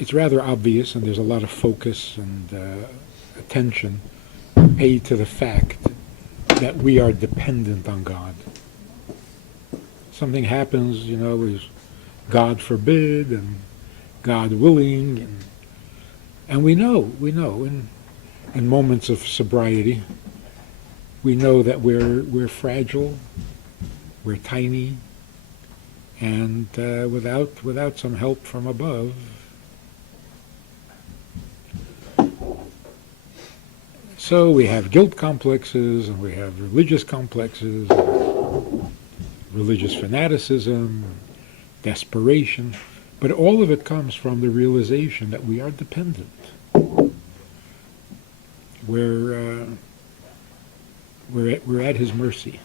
it's rather obvious, and there's a lot of focus and attention paid to the fact that we are dependent on God. Something happens, is God forbid and God willing, and we know in moments of sobriety, we know that we're fragile, we're tiny, and without some help from above, so we have guilt complexes, and we have religious complexes, religious fanaticism, desperation, but all of it comes from the realization that we are dependent. We're at His mercy.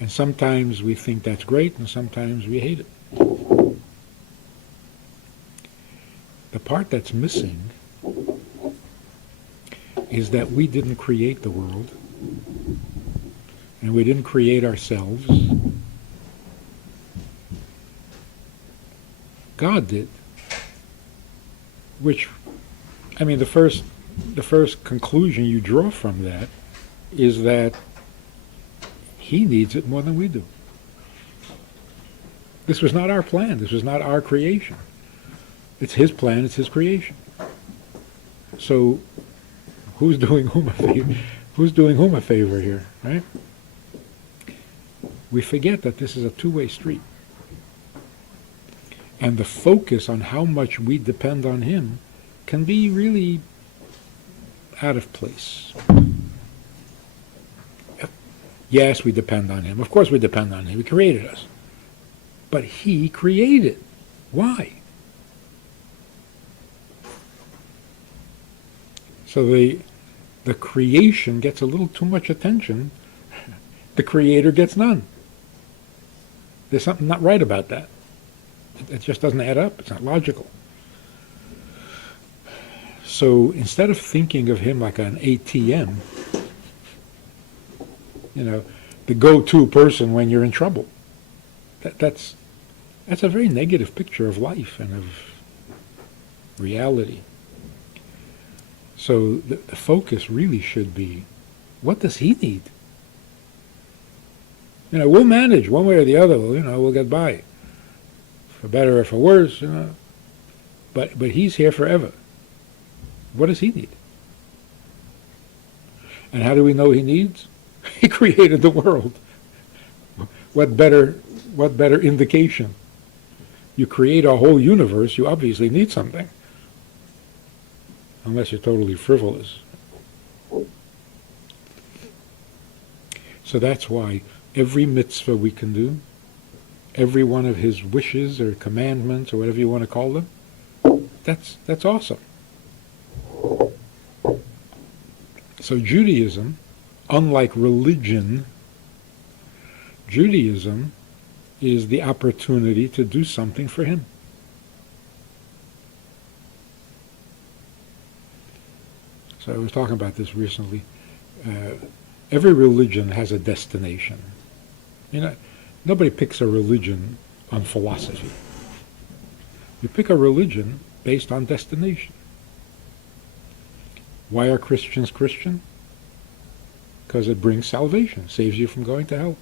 And sometimes we think that's great, and sometimes we hate it. The part that's missing is that we didn't create the world, and we didn't create ourselves. God did. Which, the first conclusion you draw from that is that He needs it more than we do. This was not our plan. This was not our creation. It's His plan. It's His creation. So, who's doing whom a favor? Who's doing whom a favor here, right? We forget that this is a two-way street. And the focus on how much we depend on Him can be really out of place. Yes, we depend on Him. Of course we depend on Him. He created us. But He created. Why? So the creation gets a little too much attention. The Creator gets none. There's something not right about that. It just doesn't add up. It's not logical. So instead of thinking of Him like an ATM, the go-to person when you're in trouble, that's a very negative picture of life and of reality. So the focus really should be, what does He need? We'll manage one way or the other. We'll get by, for better or for worse. But He's here forever. What does He need? And how do we know He needs? He created the world. What better indication? You create a whole universe, you obviously need something. Unless you're totally frivolous. So that's why every mitzvah we can do, every one of His wishes or commandments or whatever you want to call them, that's awesome. So Judaism, unlike religion, Judaism is the opportunity to do something for Him. So I was talking about this recently. Every religion has a destination. Nobody picks a religion on philosophy. You pick a religion based on destination. Why are Christians Christian? Because it brings salvation, saves you from going to hell.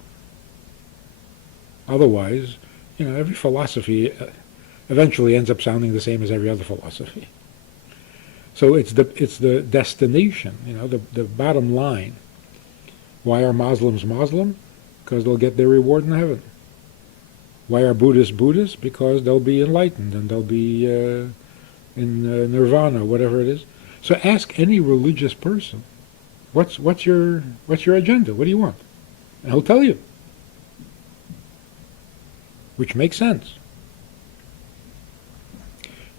Otherwise, every philosophy eventually ends up sounding the same as every other philosophy. So it's the destination, the bottom line. Why are Muslims Muslim? Because they'll get their reward in heaven. Why are Buddhists Buddhists? Because they'll be enlightened and they'll be in nirvana, whatever it is. So ask any religious person, what's your agenda? What do you want? And he'll tell you. Which makes sense.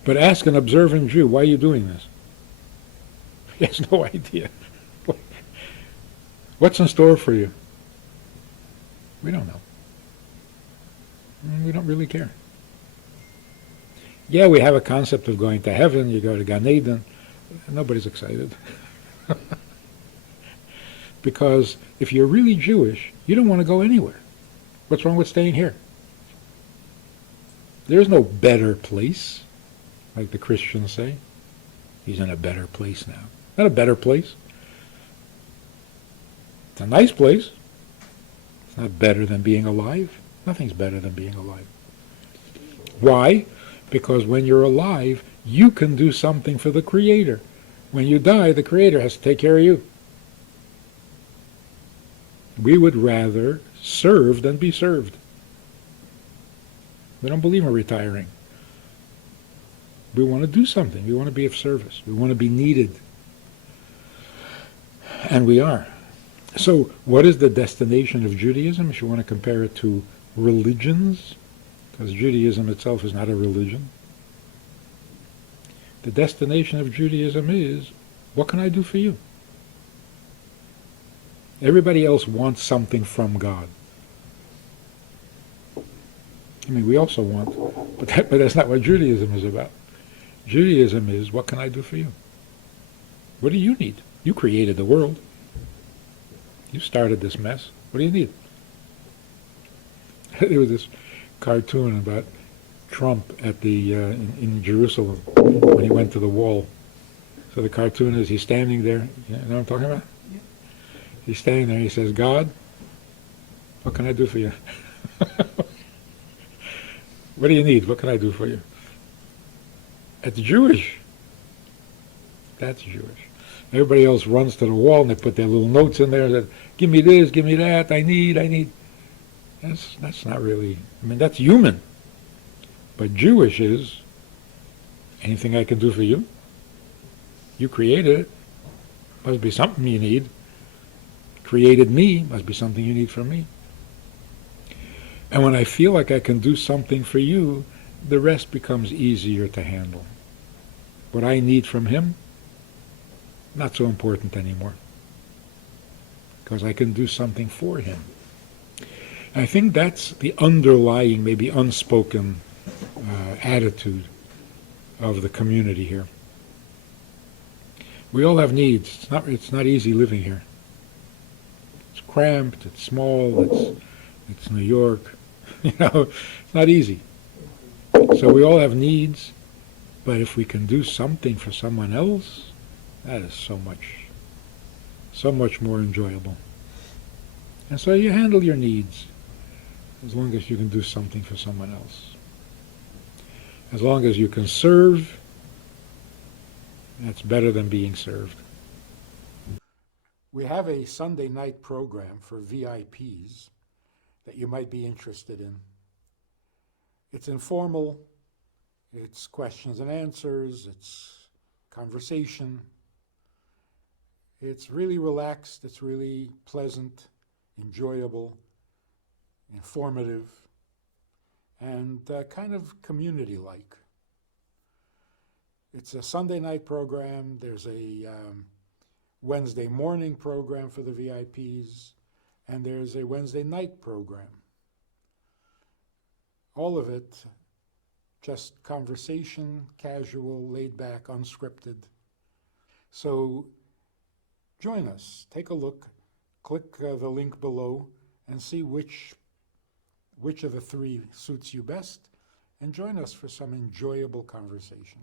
But ask an observant Jew, why are you doing this? He has no idea. What's in store for you? We don't know. We don't really care. Yeah, we have a concept of going to heaven. You go to Gan Eden. Nobody's excited. Because if you're really Jewish, you don't want to go anywhere. What's wrong with staying here? There's no better place, like the Christians say. He's in a better place now. Not a better place. It's a nice place. It's not better than being alive. Nothing's better than being alive. Why? Because when you're alive, you can do something for the Creator. When you die, the Creator has to take care of you. We would rather serve than be served. We don't believe in retiring. We want to do something. We want to be of service. We want to be needed. And we are. So what is the destination of Judaism? If you want to compare it to religions, because Judaism itself is not a religion. The destination of Judaism is, what can I do for you? Everybody else wants something from God. I mean, we also want, but that's not what Judaism is about. Judaism is, what can I do for you? What do you need? You created the world. You started this mess. What do you need? There was this cartoon about Trump at the in Jerusalem when he went to the wall. So the cartoon is he's standing there. You know what I'm talking about? Yeah. He's standing there. He says, "God, what can I do for you? What do you need? What can I do for you?" That's Jewish. That's Jewish. Everybody else runs to the wall and they put their little notes in there that, give me this, give me that, I need. That's not really, I mean, that's human. But Jewish is, anything I can do for you? You created it. Must be something you need. Created me, must be something you need from me. And when I feel like I can do something for you, the rest becomes easier to handle. What I need from him, not so important anymore, because I can do something for him. And I think that's the underlying, maybe unspoken attitude of the community here. We all have needs. It's not easy living here. It's cramped, it's small, it's New York. It's not easy. So we all have needs, but if we can do something for someone else, that is so much more enjoyable. And so you handle your needs as long as you can do something for someone else. As long as you can serve, that's better than being served. We have a Sunday night program for VIPs that you might be interested in. It's informal, it's questions and answers, it's conversation. It's really relaxed, it's really pleasant, enjoyable, informative, and kind of community-like. It's a Sunday night program. There's a Wednesday morning program for the VIPs, and there's a Wednesday night program. All of it just conversation, casual, laid back, unscripted. So join us, take a look, click the link below and see which of the three suits you best, and join us for some enjoyable conversation.